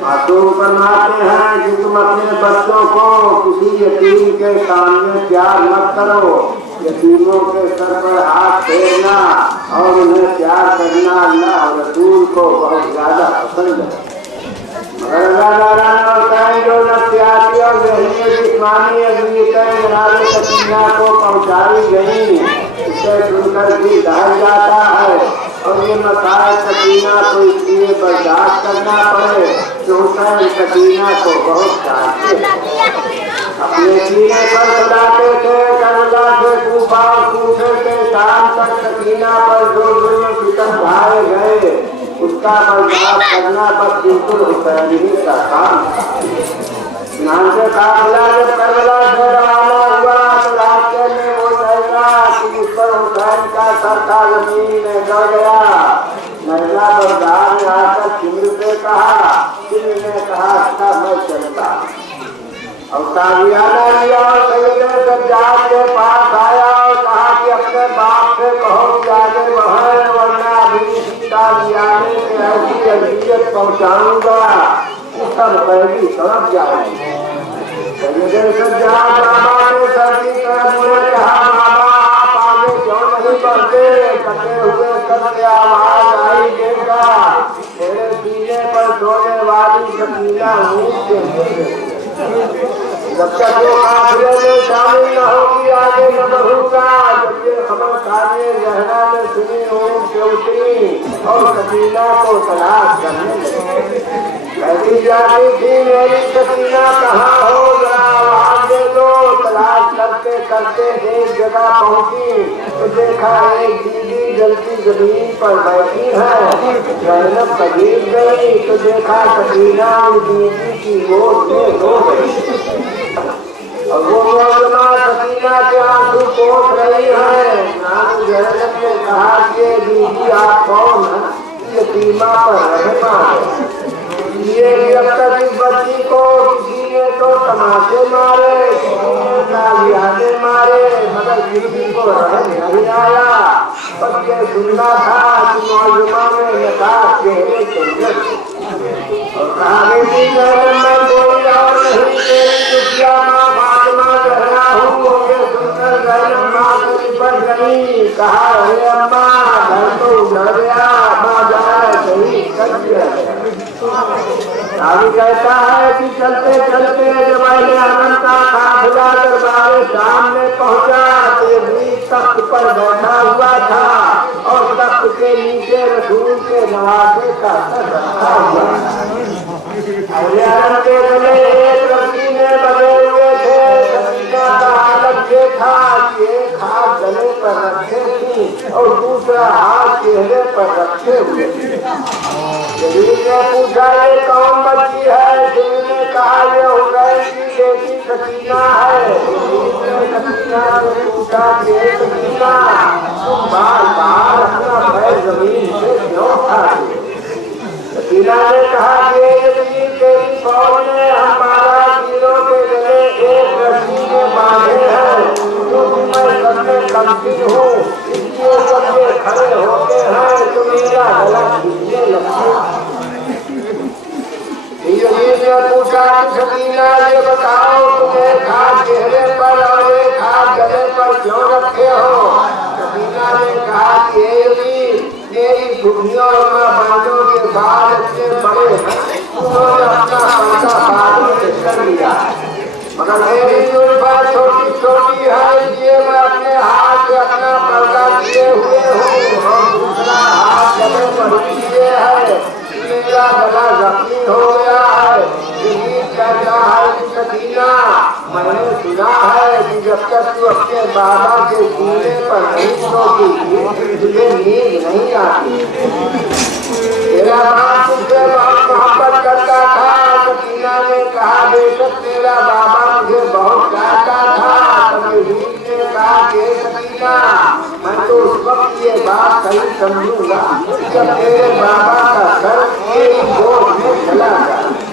मासूम फरमाते हैं कि तुम अपने बच्चों को किसी यतीम के सामने प्यार मत करो। यतीमों के सर पर हाथ फेरना और उन्हें प्यार करना अल्लाह और रसूल को बहुत ज्यादा पसंद है। मगर अल्लाह जो नफ्सियाती और ज़हनी जिस्मानी अज़ियतें जनाब सकीना को पहुँचाई गई, इसे सुनकर भी दहल जाता है और ये मसाइल सकीना को इसलिए बर्दाश्त करना पड़े कि हुसैन सकीना को बहुत चाहते अपने सीने पर चलाते थे। करबला से कूफा और कूफे से शाम तक सकीना पर जो जुल्म सितम ढाए गए उसका बर्दाश्त करना बस बिल्कुल हुसैन ही का काम। काफिला जब करबला से रवाना हुआ तो रास्ते में वो लहरा कि उस पर हुसैन का सर था जमीन में गिर गया। लहरा बरदार ने आकर सिमर से कहा, सिमर ने कहा अच्छा मैं चलता। और ताबियाना लिया और सैयद सज्जाद के पास आया और कहा कि अपने बाप से कहो कि आगे बढ़े वरना अभी ताबियाने से ऐसी अजियत पहुँचाऊंगा कि सब कैदी सड़क जाएंगे। सैयद सज्जाद बाबा ने सर की तरफ मुड़े कहा, बाबा आप आगे क्यों नहीं बढ़ते? कटे हुए सर से आवाज आई देगा, तेरे सीने पर सोने वाली सकीना ऊँट के जब तक वो काफिले में शामिल न होगी आगे न बढ़ूंगा। जब ये खबर खाने जहरा में सुनी ऊँट से उतरी और सकीना को तलाश करने लगी। जाती थी मेरी सकीना कहाँ हो, जरा आवाज दे दो। तलाश करते करते एक जगह पहुँची तो देखा एक दीदी जलती जमीन पर बैठी है। ज़ैनब करीब गई तो देखा सकीना दीदी की गोद में रो गई और वो मौजमा सकीना के आंसू पोंछ रही है। ज़ैनब ने कहा कि दीदी आप कौन है? यतीमा पर रहमा है। ये अब तक इस बच्ची को किसी ने तो तमाचे मारे, किसी ने तालियाने मारे, मगर किसी को रहम नहीं आया। बस ये सुनना था कि मौजमा में निकाह चेहरे चेहरे और कहा बेटी मैं कोई और नहीं तेरी दुखिया माँ फातिमा ज़हरा हूँ। ये सुनकर ज़ैनब माँ से निपट गई। कहा अरे अम्मा घर तो उजड़ गया, माँ जाए सही सत्य। अभी कहता है कि चलते चलते जब अहले अमन का काफिला दरबारे सामने पहुंचा तो यजीद तख्त पर बैठा हुआ था और तख्त के नीचे रसूल के नवासे का सर रखा हुआ। अहले अमन के गले एक रस्सी में बंधे हुए थे। सकीना का हालत ये था कि एक हाथ गले पर रखे थी और दूसरा हाथ चेहरे पर रखे हुए थे। यजीद ने पूछा ये कौन बच्ची है? यजीद ने कहा ये हुसैन की बेटी सकीना है। यजीद ने सकीना से पूछा कि सकीना तुम बार बार अपना पैर जमीन से क्यों उठाते? सकीना ने कहा कि यजीद तेरी फौज ने हम 12 तीरों के गले एक रस्सी में बांधे हैं क्योंकि मैं सबसे कमती हूँ, इसलिए सबसे खड़े होते हैं तो मेरा गला खींचने लगते। यजीद ने पूछा कि सकीना ये बताओ तुम एक हाथ चेहरे पर और एक हाथ गले पर क्यों रखे हो? सकीना ने कहा कि यजीद मेरी घुटनियों और माँ बांधों के बाल इतने बड़े हैं, उन्होंने अपना पर्दा बालों से कर लिया, मगर मेरी जुल्फा छोटी छोटी है इसलिए मैं अपने हाथ से अपना पर्दा किए हुए हूँ और दूसरा हाथ गले पर किए है। मेरा गला जख्मी हो गया है मैंने सुना है कि जब तक तू अपने बाबा के सीने पर नहीं सोती तुझे नींद नहीं आती। तेरा बाप तुझसे बहुत मोहब्बत करता था। सकीना ने कहा बेशक तेरा बाबा मुझे बहुत चाहता था। तभी ने कहा कि सकीना मैं तो उस वक्त ये बात सही समझूंगा जब तेरे बाबा का सर एक गोद में चला जाए।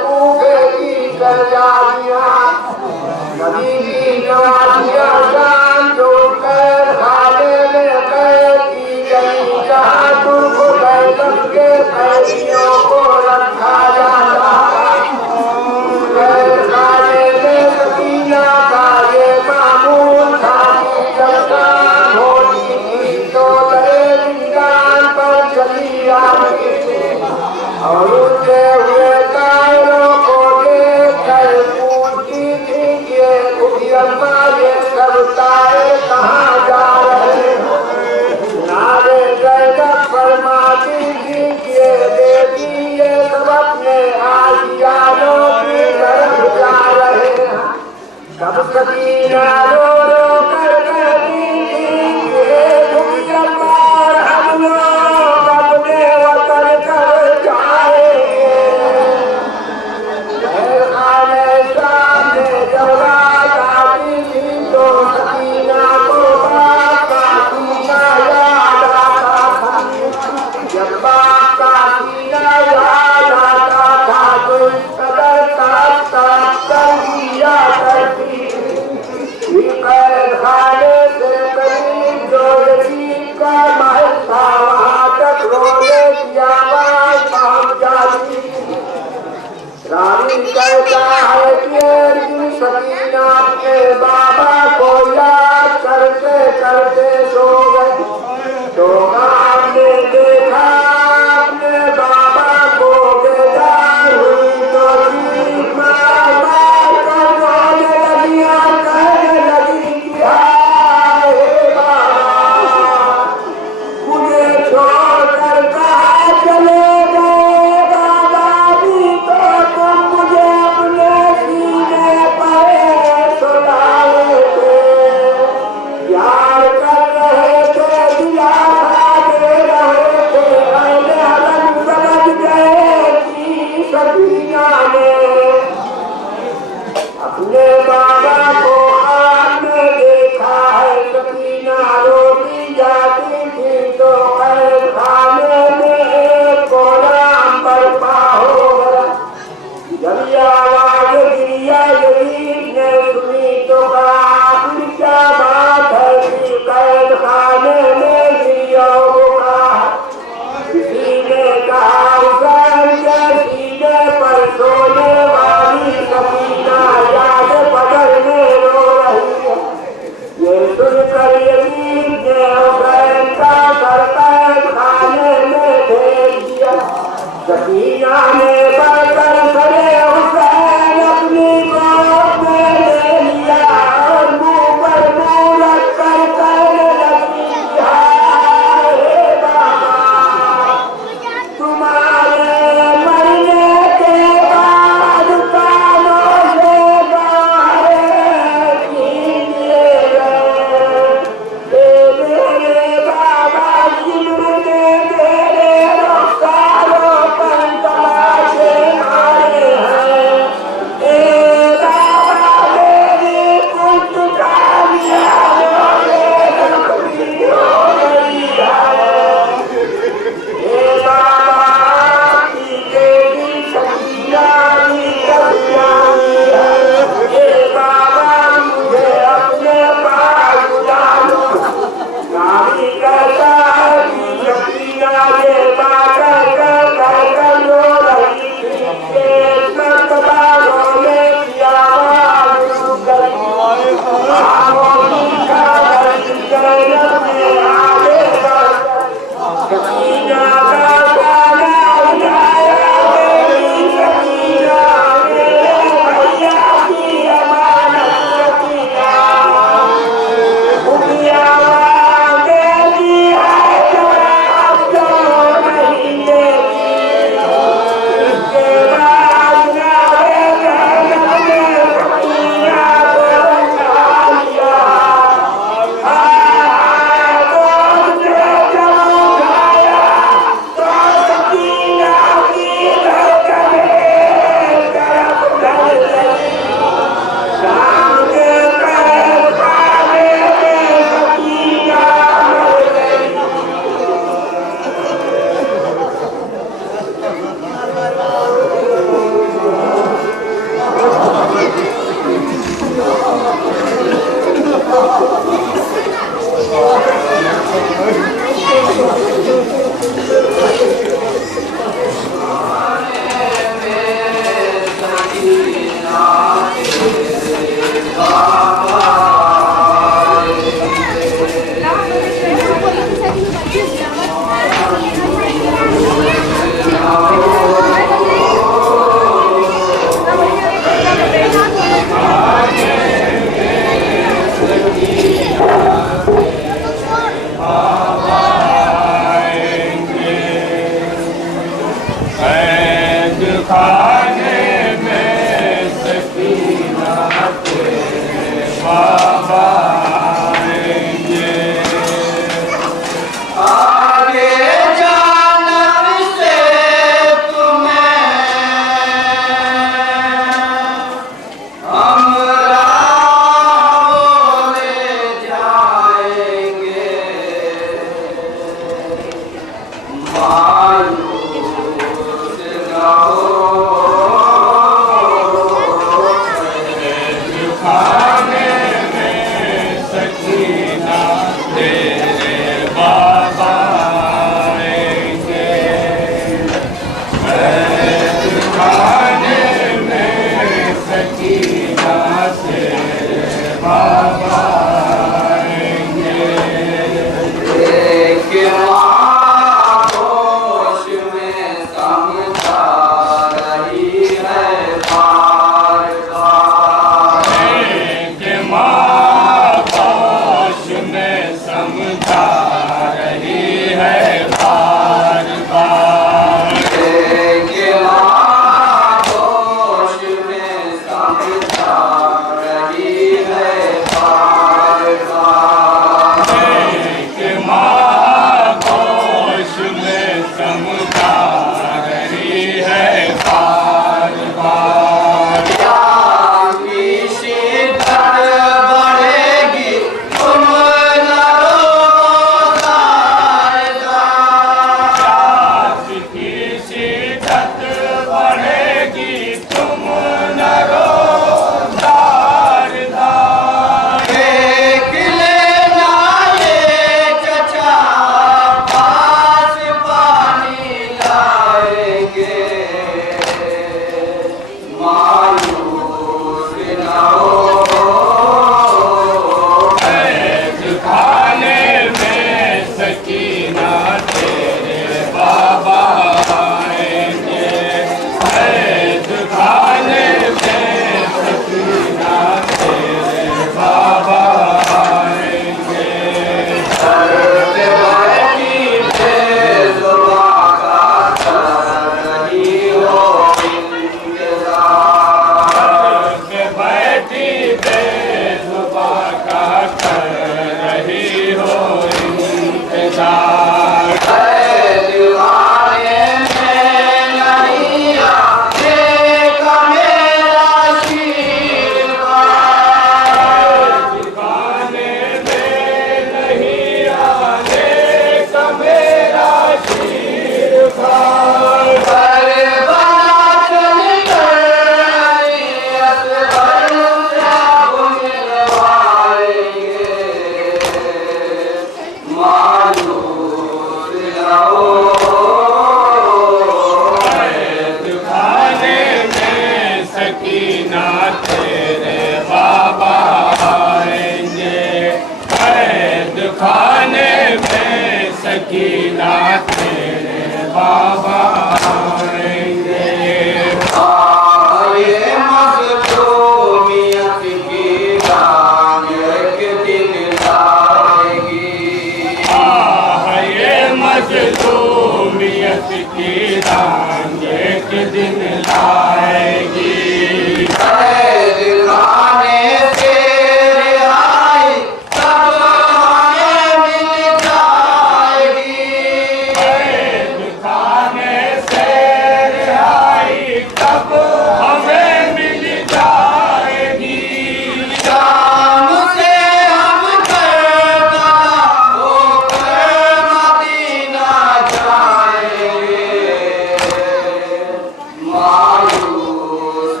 मायूस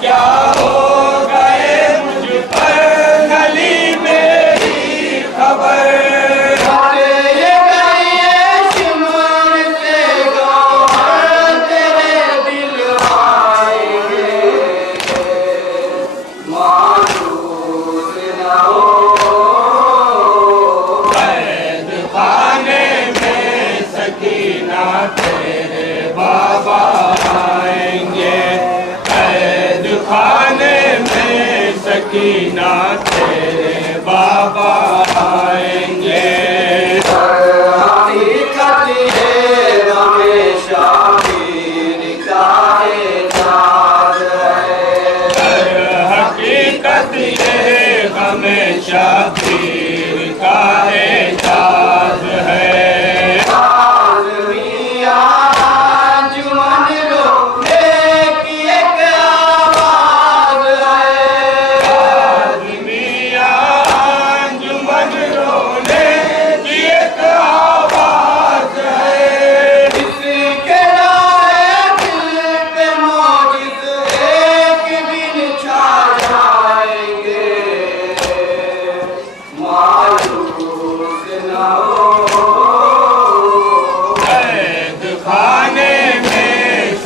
क्या सकीना तेरे बाबा आएंगे। हकीकत ये हमेशा पीर का एजाज है। हकीकत ये हमेशा पीर का एजाज है।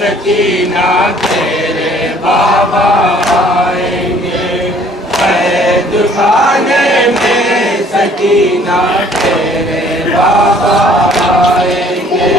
सकीना तेरे बाबा आएंगे। कैद खाने में सकीना तेरे बाबा आएंगे।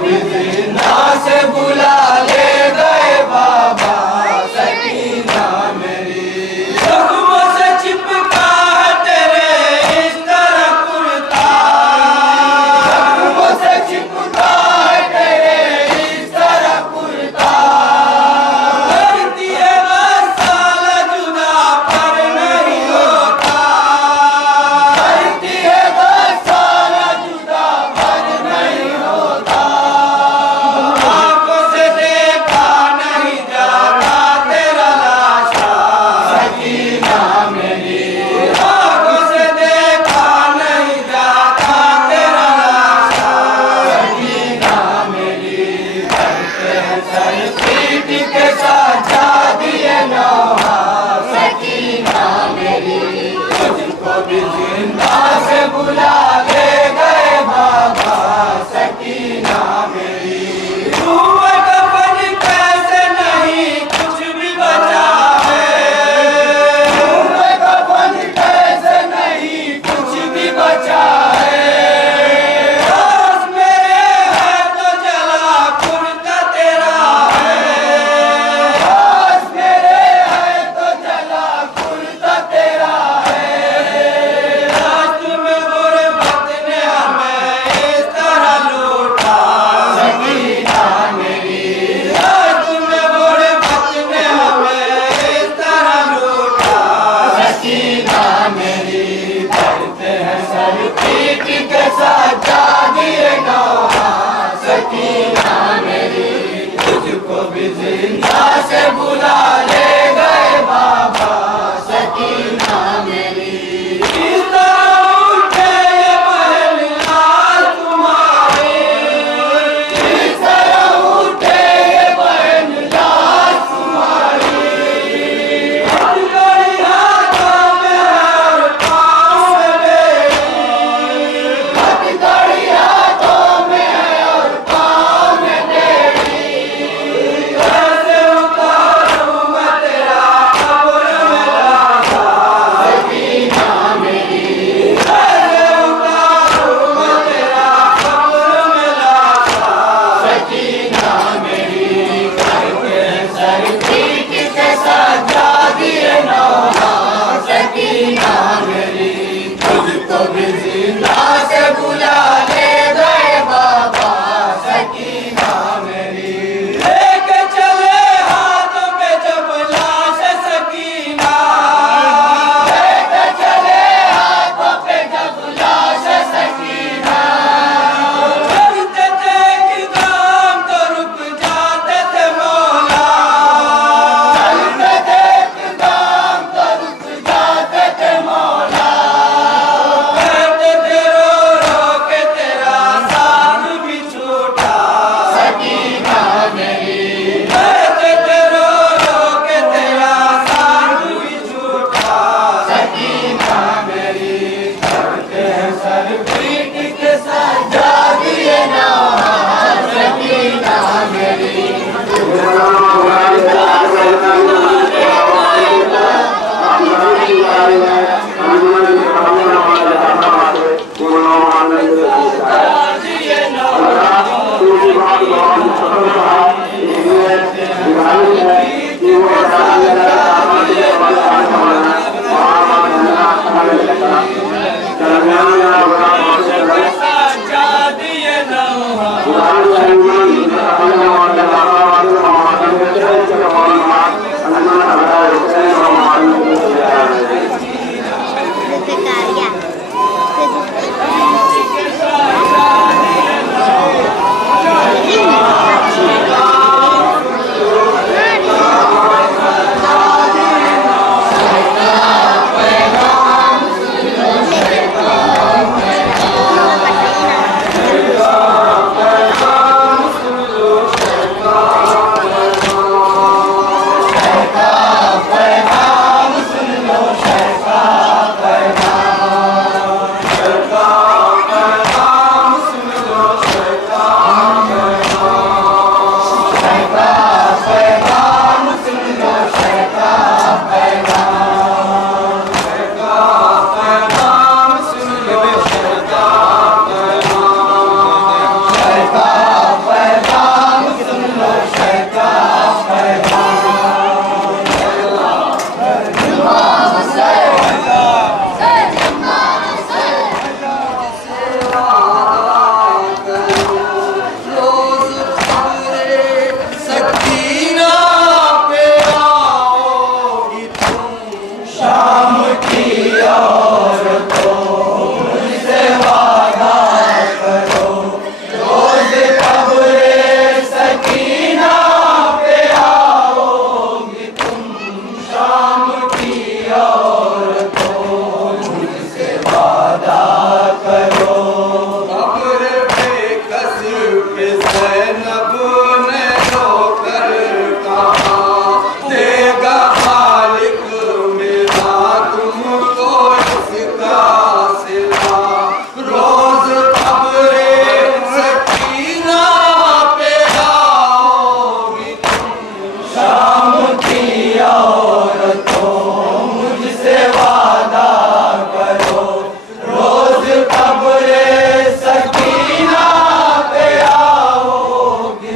भी जिंदा से बुला ले गए बाबा सकीना मेरी। जख्मों से चिपका है तेरे इस तरह कुर्ता, जख्मों से चिपका है तेरे इस तरह कुर्ता। करती है बस साल जुदा पर नहीं होता, करती है बस साल जुदा पर नहीं होता। आंखों से देखा नहीं जाता तेरा लाशा सकीना मेरी। आंखों से देखा नहीं जाता तेरा लाशा सकीना मेरी। करते हैं सर पीट के साजा दिए नौहा सकीना मेरी। तुझको भी जिंदा से बुला ले गए बाबा सकीना मेरी। धुआं कफन कैसे नहीं कुछ भी बचा है, धुआं कफन कैसे नहीं कुछ भी बचा है। लाश मेरे है तो जला कुर्ता तेरा है, लाश मेरे है तो जला कुर्ता तेरा है। लाश में गुर्बत ने हमें इस तरह लूटा सकीना मेरी। लाश में गुर्बत ने हमें इस तरह लूटा सकीना मेरी। करते हैं सर पीट के साजा दिए नौहा सकीना मेरी। तुझको भी जिंदा से बुला ले गए बाबा सकीना मेरी। इस तरह उठे ये बहन लाल तुम्हारी, इस तरह उठे ये बहन लाल तुम्हारी। हथकड़ी हाथों में है और पाँव में बेड़ी, हथकड़ी हाथों में है और पाँव में बेड़ी। कैसे उतारूं मैं ज़ैनब ने रोकर कहा, देगा मालिक मेरा तुमको इसका सिला। रोज कब्रे सकीना पे आओगी तुम, शाम की औरतों मुझसे वादा करो। रोज कब्रे सकीना पे आओगी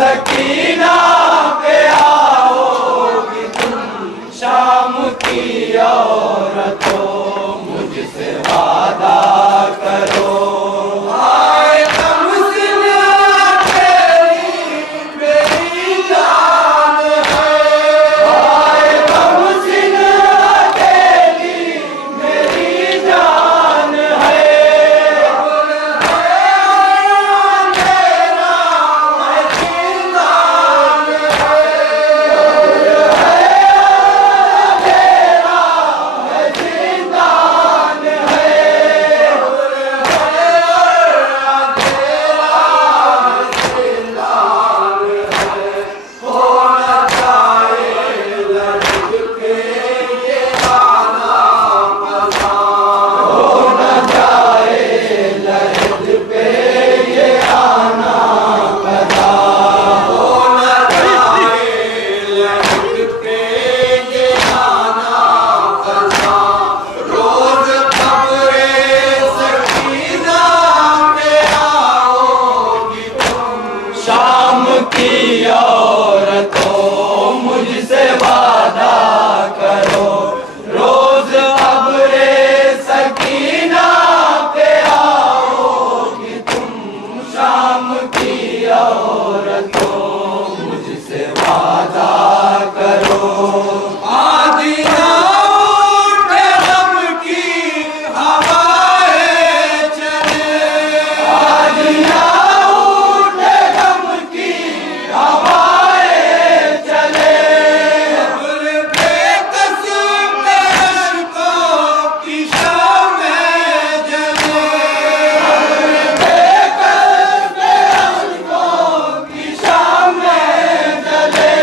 सकीना पे आओगी तुम शाम की औरतों मुझसे वादा करो। आए तमज़िन तेरी मेरी जान है, आए तमज़िन तेरी मेरी जान है। शाम की औरतों मुझसे वादा करो, रोज अब्रे सकीना पे आओगी तुम। शाम की औरतों मुझसे वादा करो। आदिया उठे गम की हवाएं चले, आदिया हवाएं चले, बेकस अशकों की शामें जले, बेकस अशकों की शामें जले।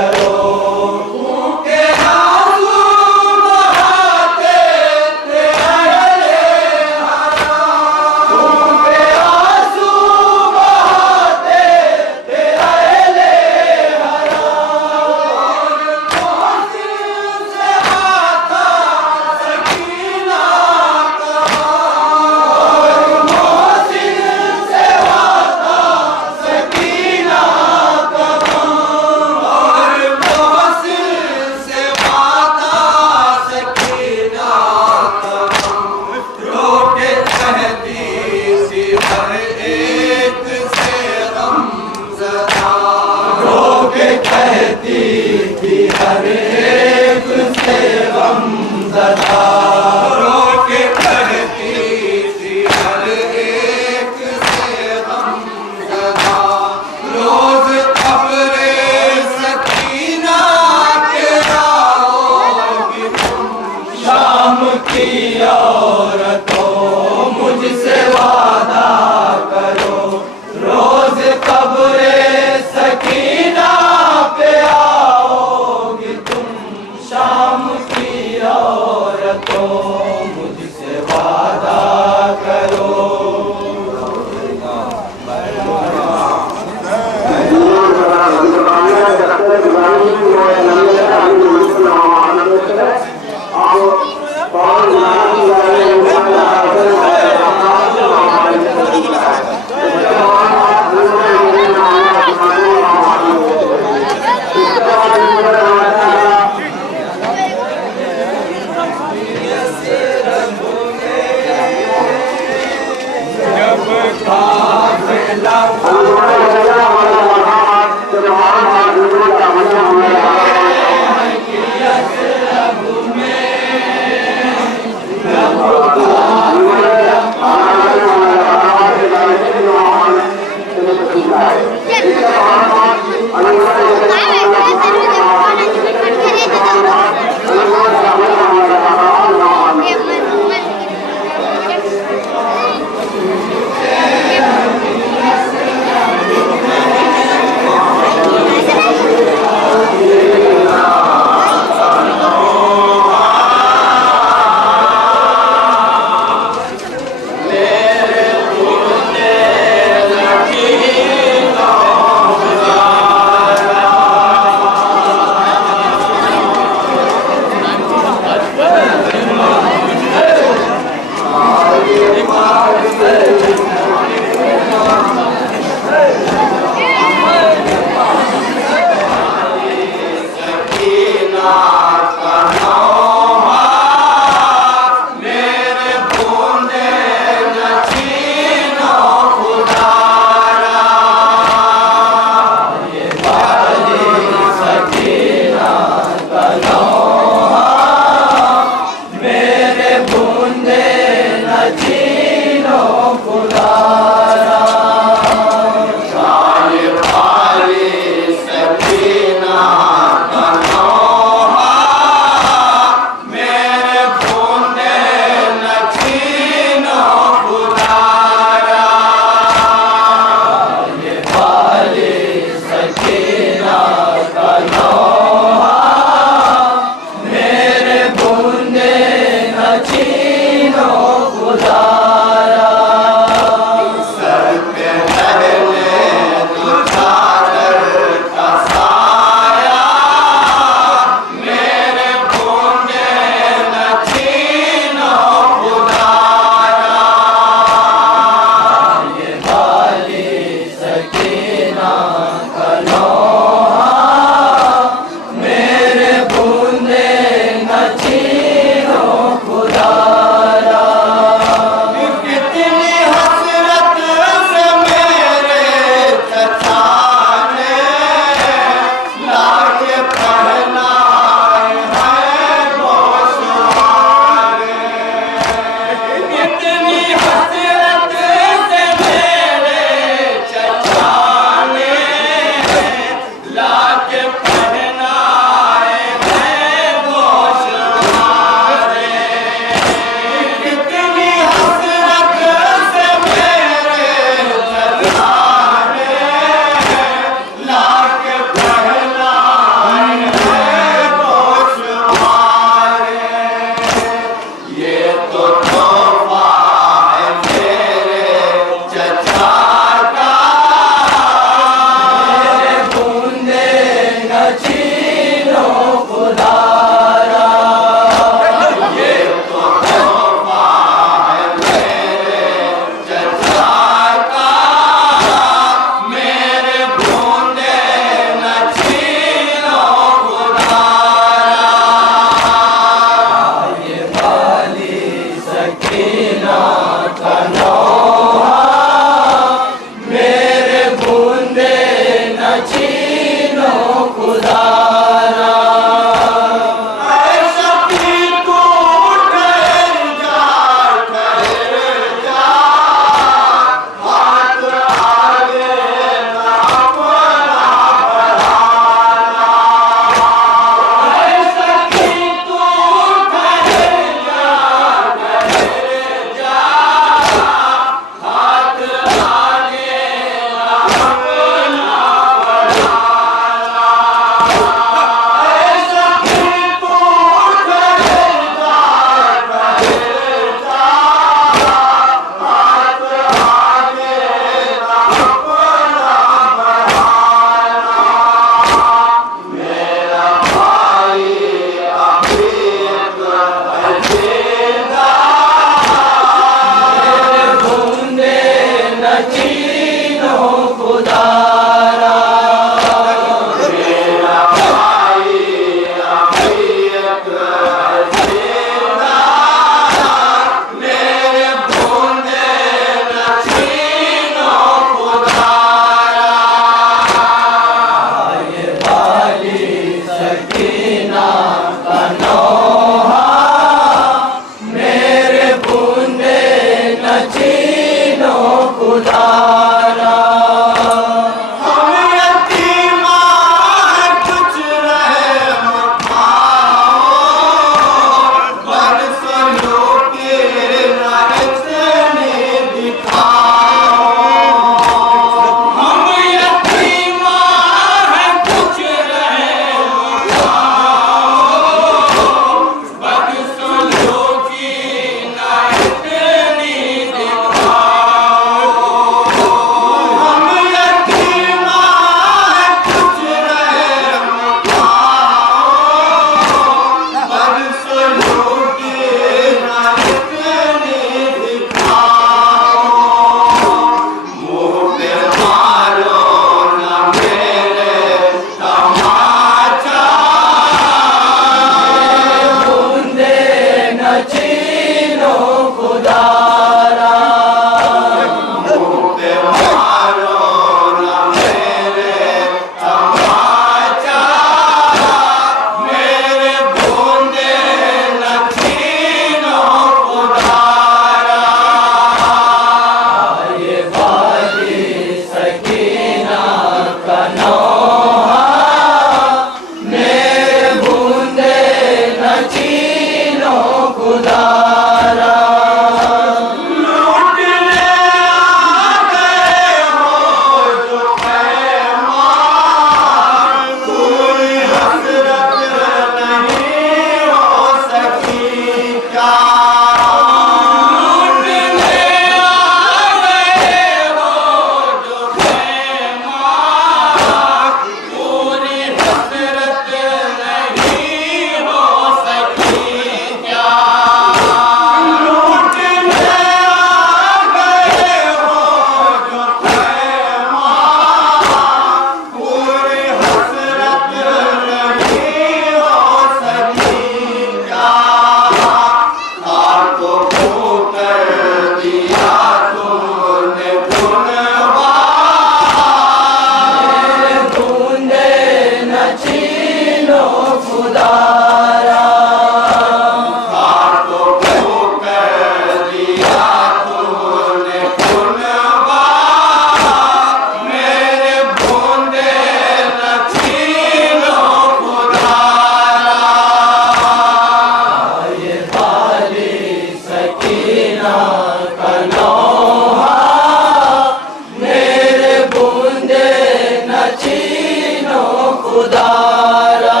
खुदारा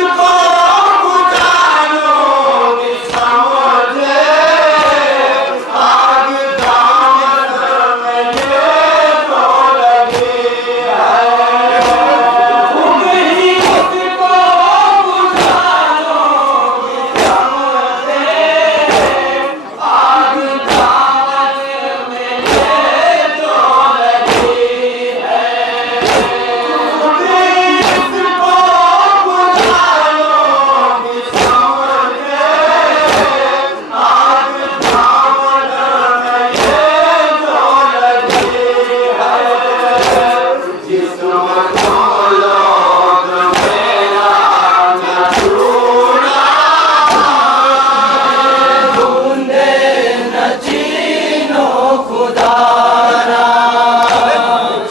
इसको बुझाओगी समझे आग दामन में ये तो लगी है इसको बुझाओगी समझे आग दामन में ये तो लगी है इसको बुझाओगी समझे आग दामन में ये तो लगी है जिसमें लोग मेरा न छूना ढूंढे न चीनो खुदारा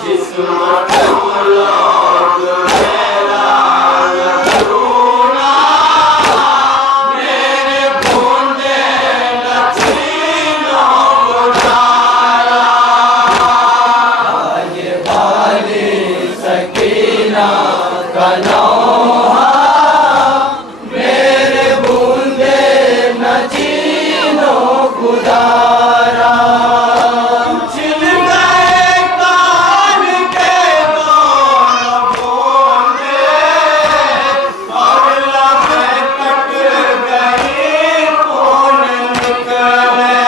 जिसमें लोग मेरा न छूना मेरे ढूंढे न चीनो खुदारा ये वाली सकीना का नौहा मेरे बूंदे न चीनो खुदारा छिल गए कान के दोनों बूंदे और लबे कट गई खून निकले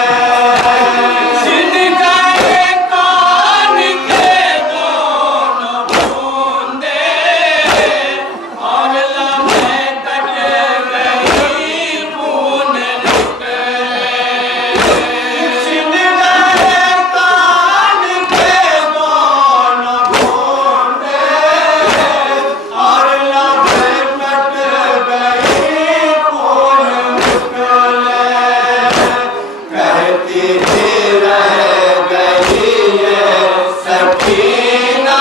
छिल गए कान के दोनों बूंदे और लबे कट गई खून निकले छिल गए कान के दोनों बूंदे और लबे कट गई खून निकले कहती थी रह गई ये सकीना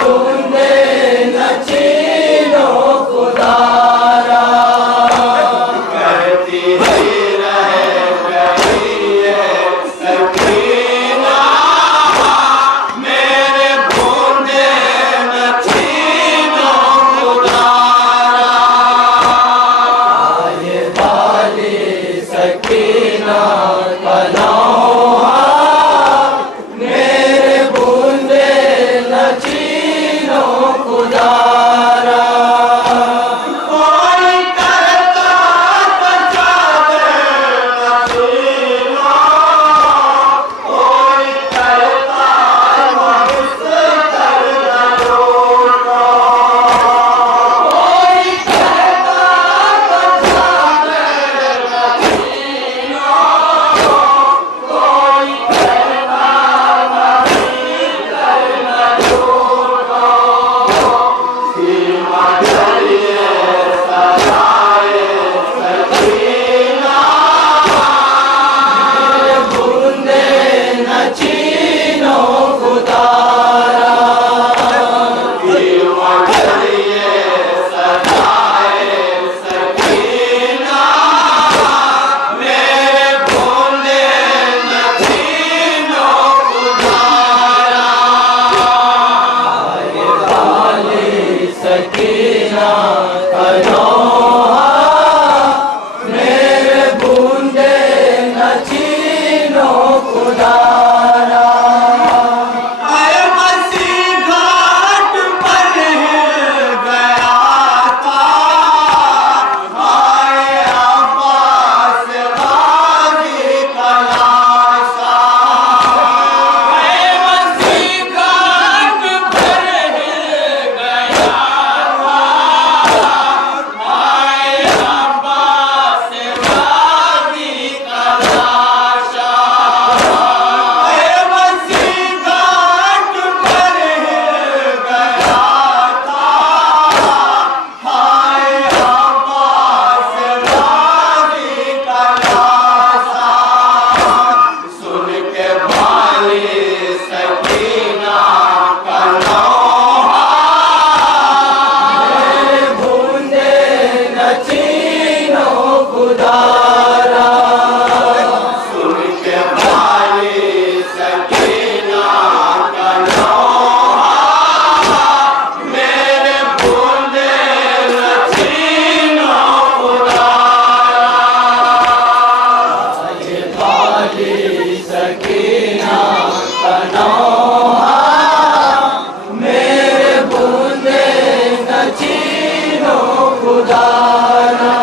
बूंदे न चीनो खुदारा कहती थी रह गई ये सकीना मेरे बूंदे न चीनो खुदारा ये वाली सकीना का नौहा मेरे बूंदे न चीनो खुदारा कोई करता बचा दे न चीनो कोई करता मुझ दर्द रोको कोई करता बचा दे न चीनो कोई करता मुझ दर्द रोको सीमा चलिए सजाए सकीना बूंदे न चीनो खुदारा सीमा चलिए सजाए सकीना मेरे बूंदे न चीनो खुदारा ये वाली सकीना का नौहा मेरे बूंदे न चीनो खुदारा आए मसीह घाट पर हिल गया था आए अब्बास गाजी का लाशा आए मसीह घाट पर हिल गया था आए अब्बास गाजी का लाशा नौहा मेरे बूंदे न छीनो खुदारा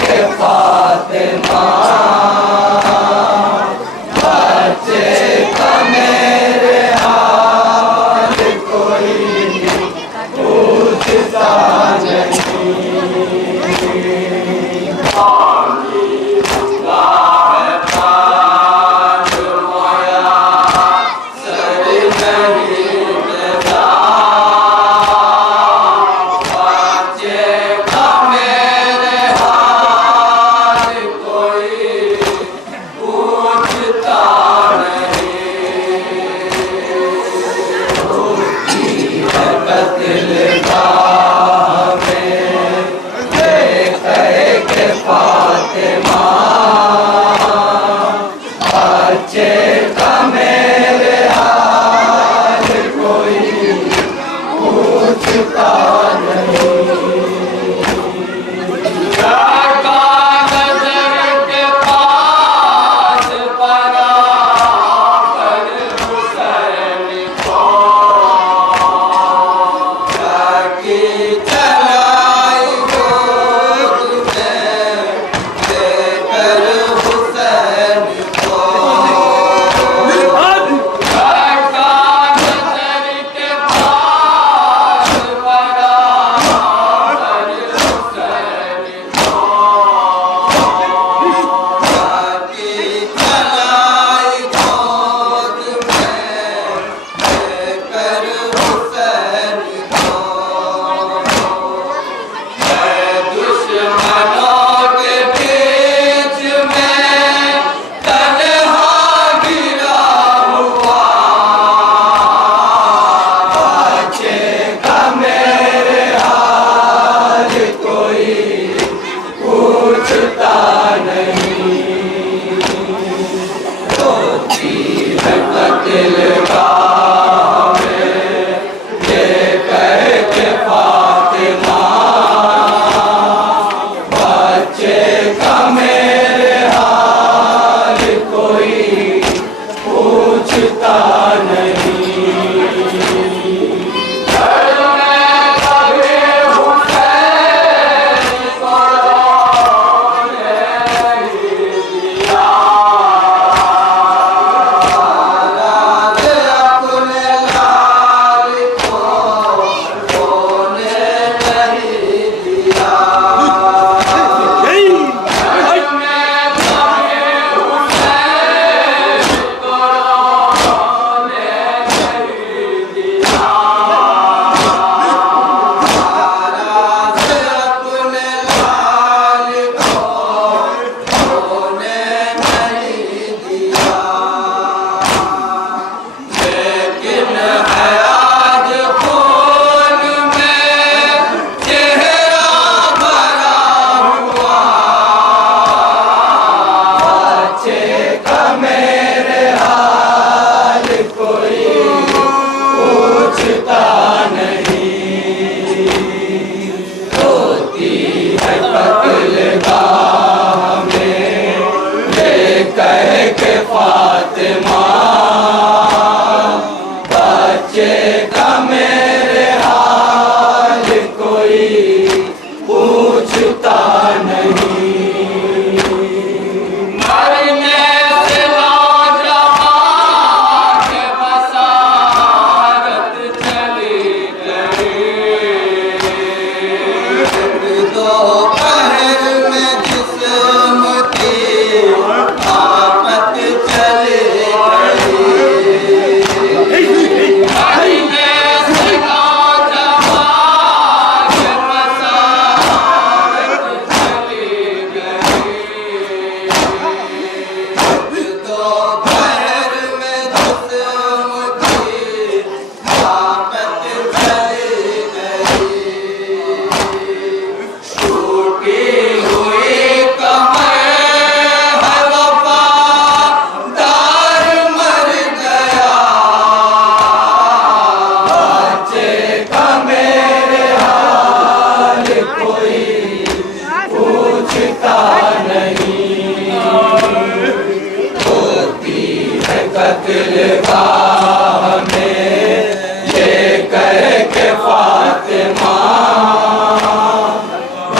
के फातिमा बच्चे का मेरे हाल कोई पूछता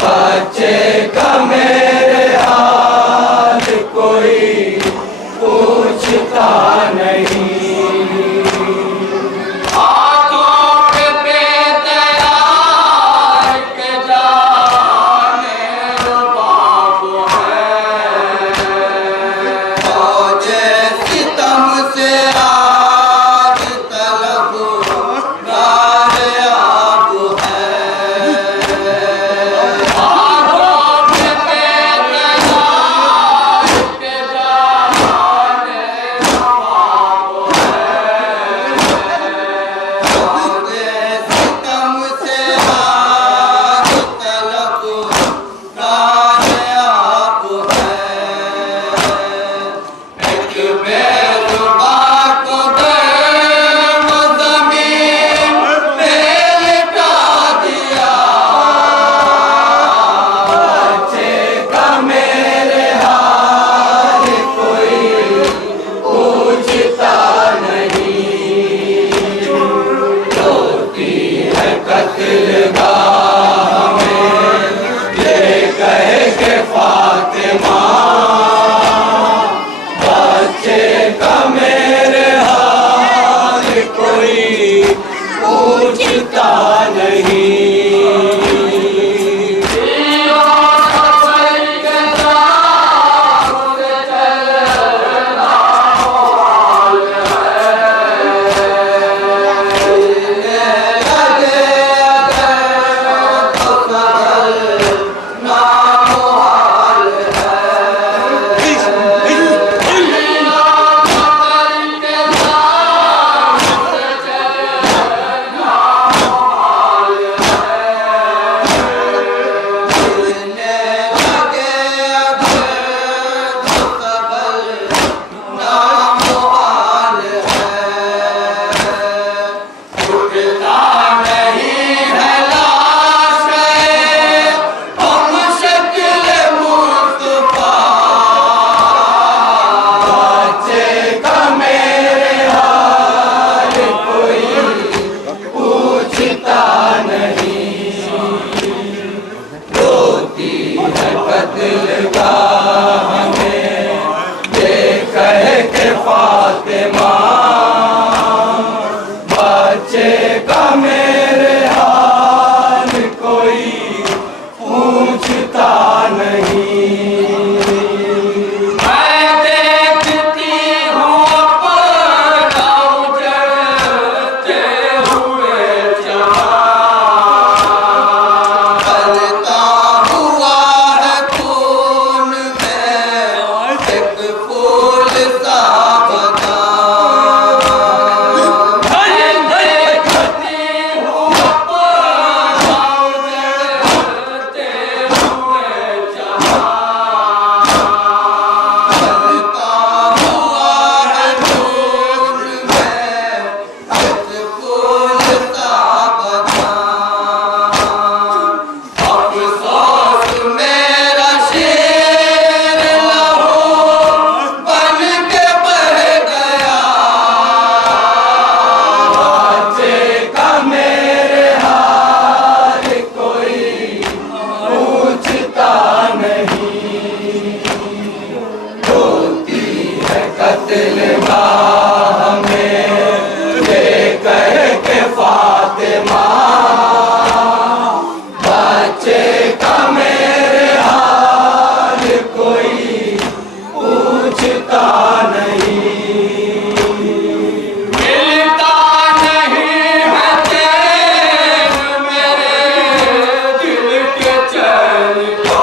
बच्चे का दिलगाह में ये कह के फातिमा बच्चे का मेरे हाल कोई पूछता नहीं। मैं देखती हूँ अपना उजड़ते हुए चाँद, बलता हुआ है खून में एक फूल सा बगान। मैं देखती हूँ अपना उजड़ते हुए चाँद, बलता हुआ है खून में एक फूल सा बगान। अफसोस मेरा शेर लहू बन के बह गया, बच्चे का मेरे हाल कोई पूछता नहीं। रोती है कत्लगाह में ये कह के फातिमा बच्चे का मेरे हाल कोई पूछता नहीं। मिलता नहीं है चैन मेरे दिल के चैन को,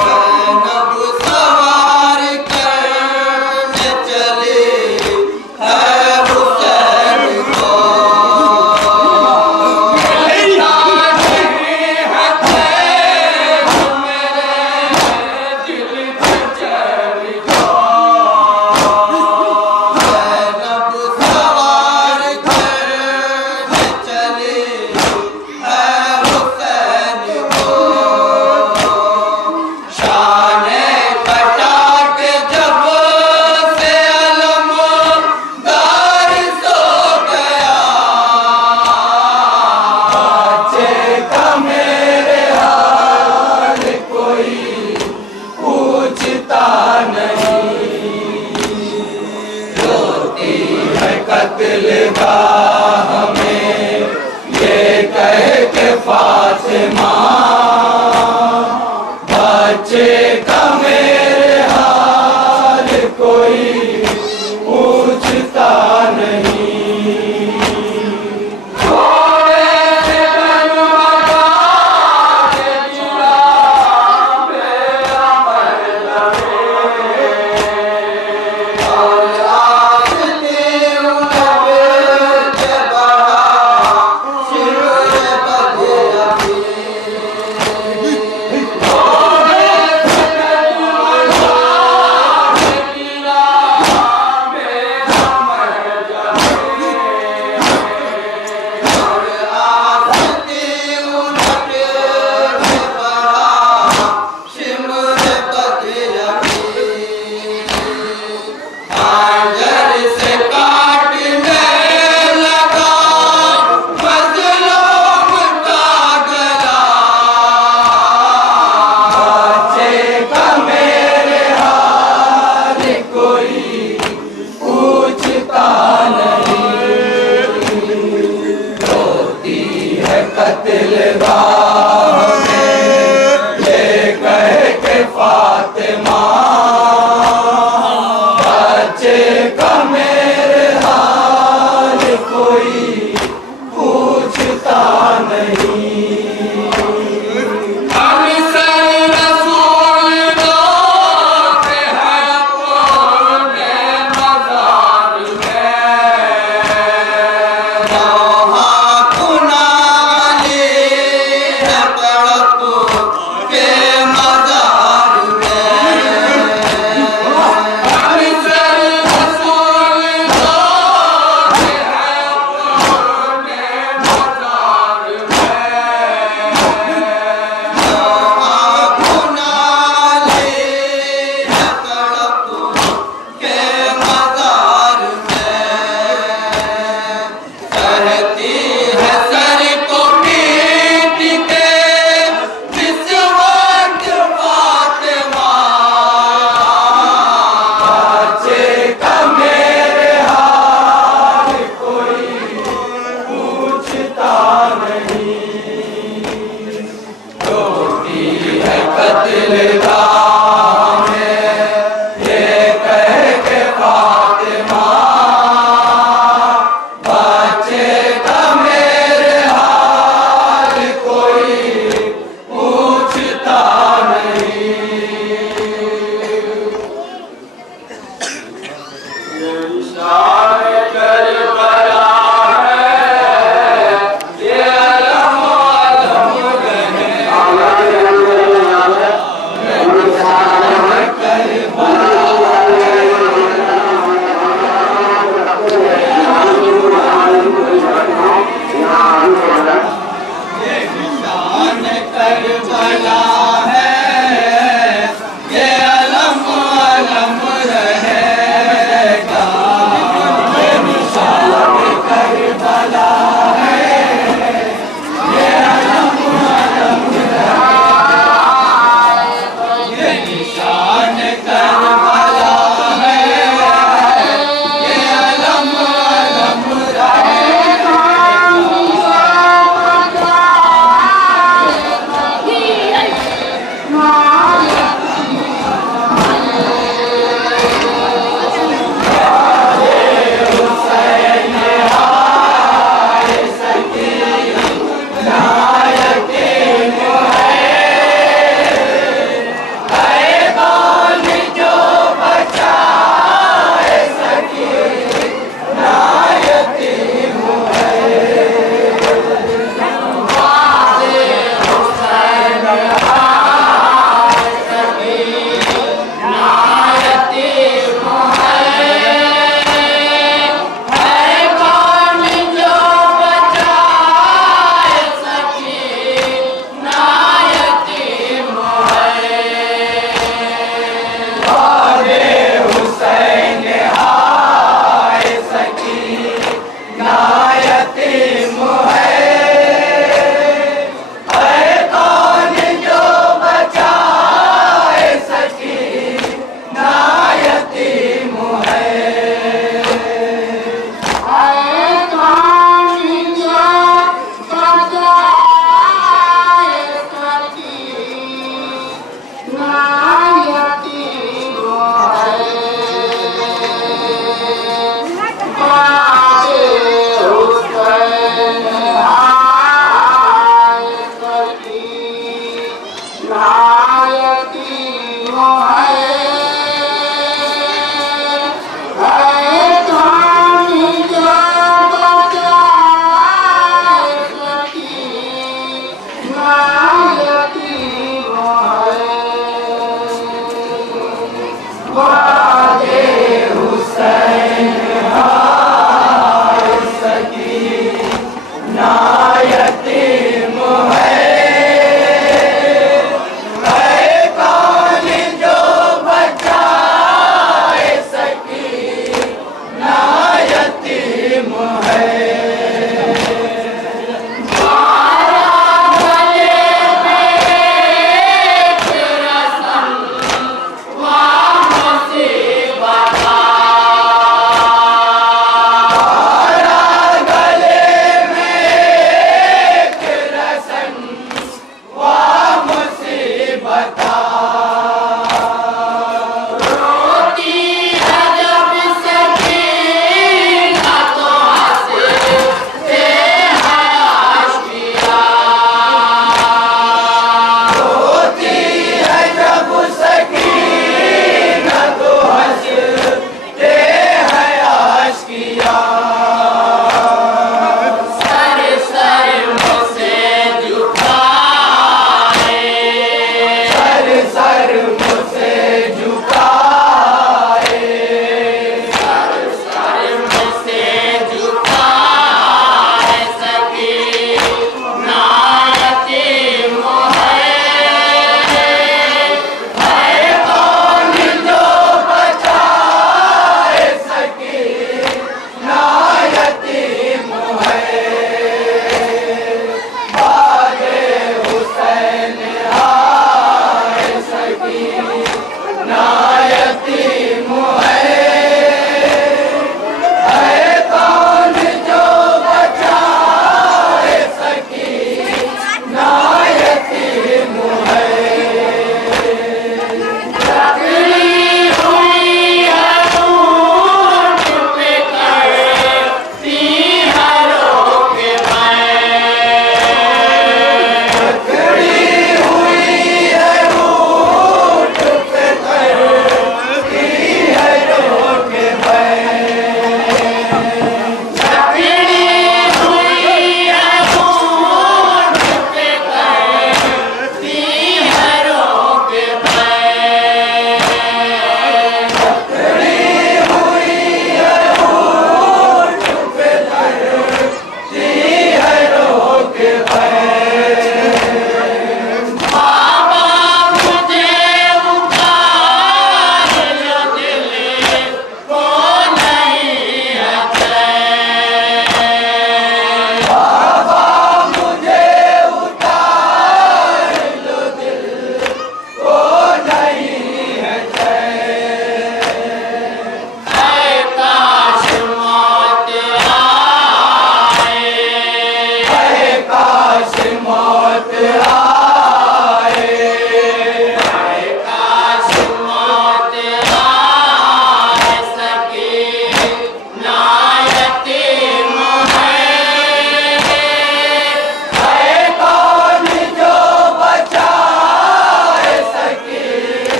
ज़ैनब सवार करने चली है हुसैन को। मिलता नहीं है चैन मेरे दिल के चैन को, ज़ैनब सवार करने चली है हुसैन को। शाने कटा के जब से अलमदार सो गया, बच्चे का मेरे हाल कोई पूछता नहीं। रोती है कत्लगाह में ये कह के फातिमा बच्चे का मेरे हाल कोई पूछता नहीं। थोड़े से बनवाता के गिरा मेरा मरतबे, और आसती उलबे के बढ़ा शिवर बदे अभी। थोड़े से बनवाता के गिरा मेरा मरतबे, और आसती उलबे के बढ़ा शिवर बदे अभी। आंगर से काटने लगा मजलूम का गला, बच्चे का मेरे हाल कोई पूछता नहीं। रोती है कत्लगाह में ये कह के फातिमा बच्चे का मेरे हाल कोई पूछता नहीं। हम सर रसूल दोते हैं अपने मज़ार में, नौहा कुनाली है तड़प के मज़ार में। हम सर रसूल दोते हैं अपने मज़ार में, नौहा कुनाली है तड़प के मज़ार में। सहती है सर को पीट के जिस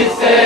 जिससे